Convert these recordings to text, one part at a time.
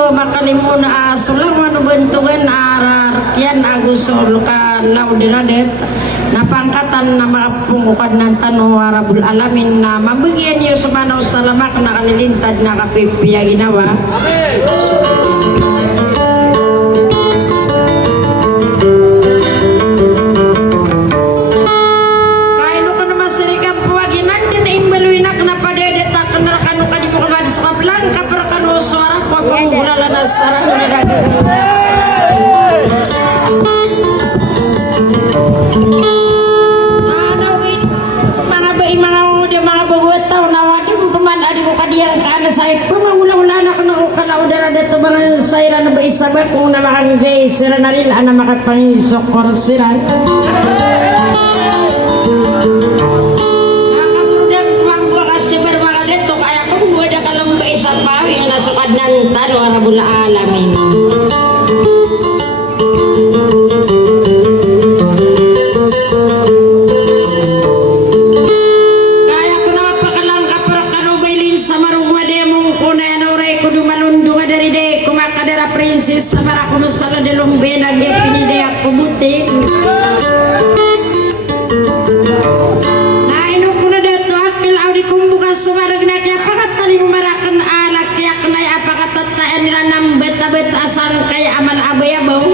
Kristo makalimun sulang bentugan arar kian agusul ka laudiradet napangkatan na makapungukan ng tanong Rabbul Alamin na mabigyan niyo subhanahu salamak na kalilintad na kapipiya ginawa. Amen. Kaino ko naman sirikang puwaginan din na imbaluinak na padedeta kanarakan ka di mo kabadis kaplang kaparakan mo suara ko pangulala na sarang na daging sakit pa mula-mula na ko na kalaudara dito mga sayra na ba isabak kung na makagay sira na rin na makapangisokor sira nakamudan kuwang buwa kasi bermaka dito kaya kung buwada ka lang ba isang pawi ang nasukad ng talo Rabbul Alamin. Princess sama aku masalah di lombe lagi pinide aku butik. Nah ini kuna datu akil audi kumbuka semarang nak apa kata limu marakan alak ya kenai apa kata taen ranam beta asal kayak amal abaya bau.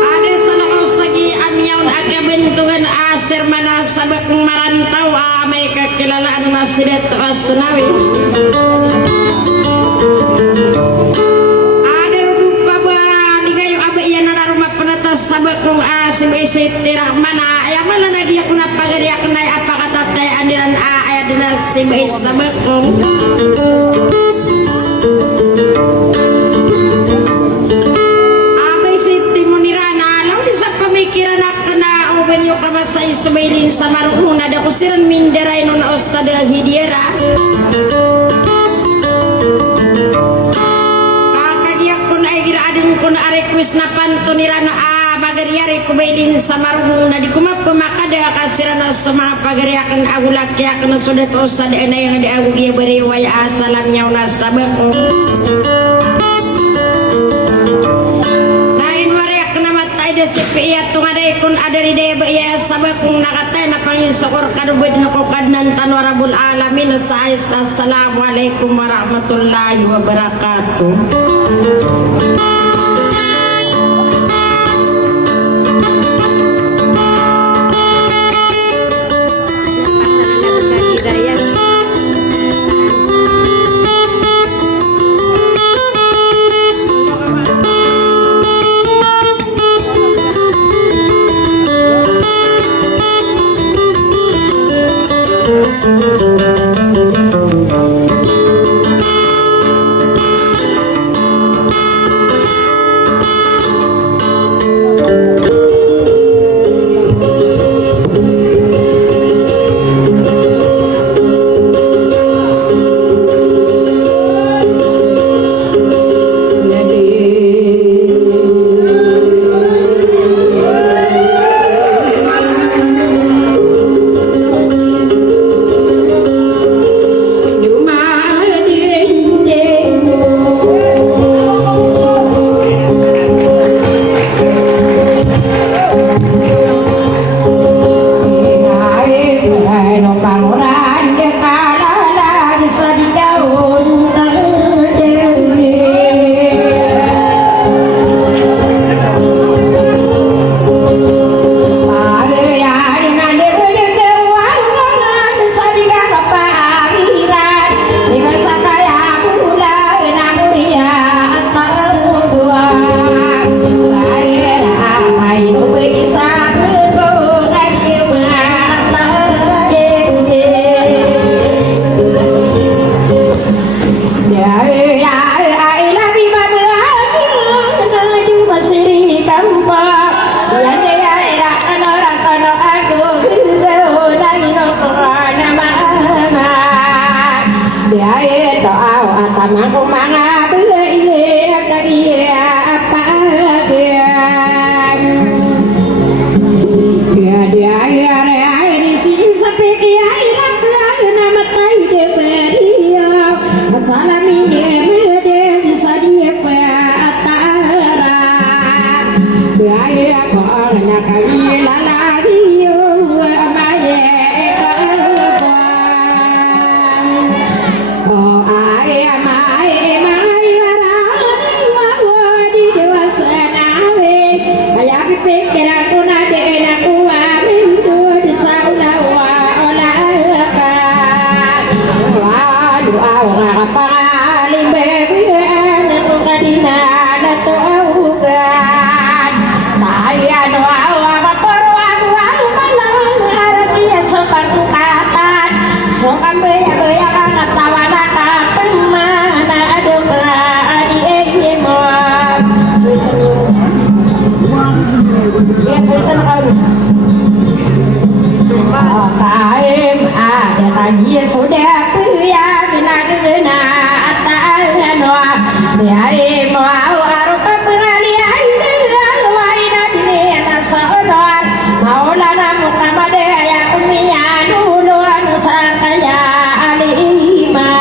Ada salah usagi amyaun agak bentukan asir mana sabak marantau amai kekilalaan nasidat asnawi. Sabak kong asim isit tirah mana ayam mana lagi aku napa gari aku naik apa kata teh andiran ayat dinas sim is sabak kong abai siti munirana lalu di sa pemikiran aku na ubenyo kamasay subailin sa marunong nada kusiran minderay nun ostada hidiera kakagiyak ko na igira ading ko na arekwis na pantunirana pagariari kubailin sa marunong na di kumap kumakada kasirana sa mga pagariakan agulaki akan sudah tosa na yang di agu gia beriway asalam nyaw na sabako lain wariak na matay da si piyat tungaday kun adari day ba iya sabakong nakatay na pangisokor kadubid na kukadnan tanwa Rabbul Alamin sa ayos. Assalamualaikum warahmatullahi wabarakatuh. Ya sudah ya bina gena atano ya mau arupa pengalian waina dina saonat maulana muhammad ya ummiya dulu anu sakaya alima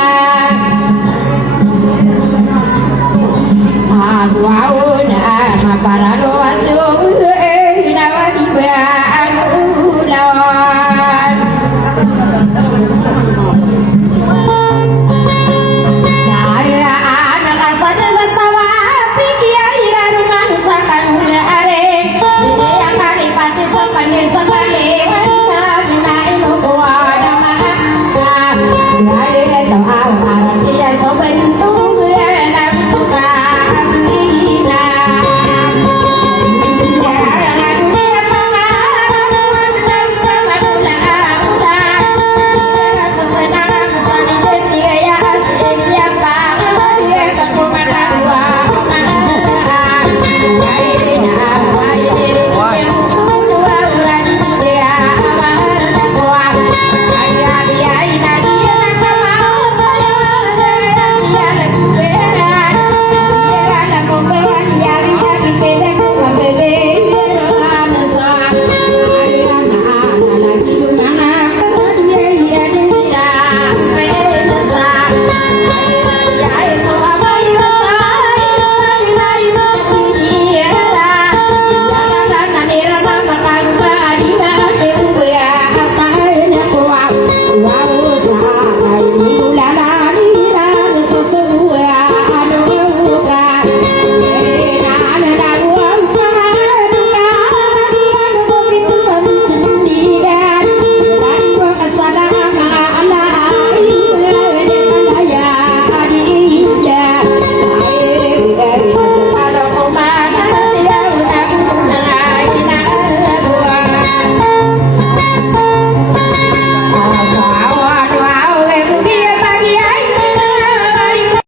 awauna maparano asu ina wadiba anu lawan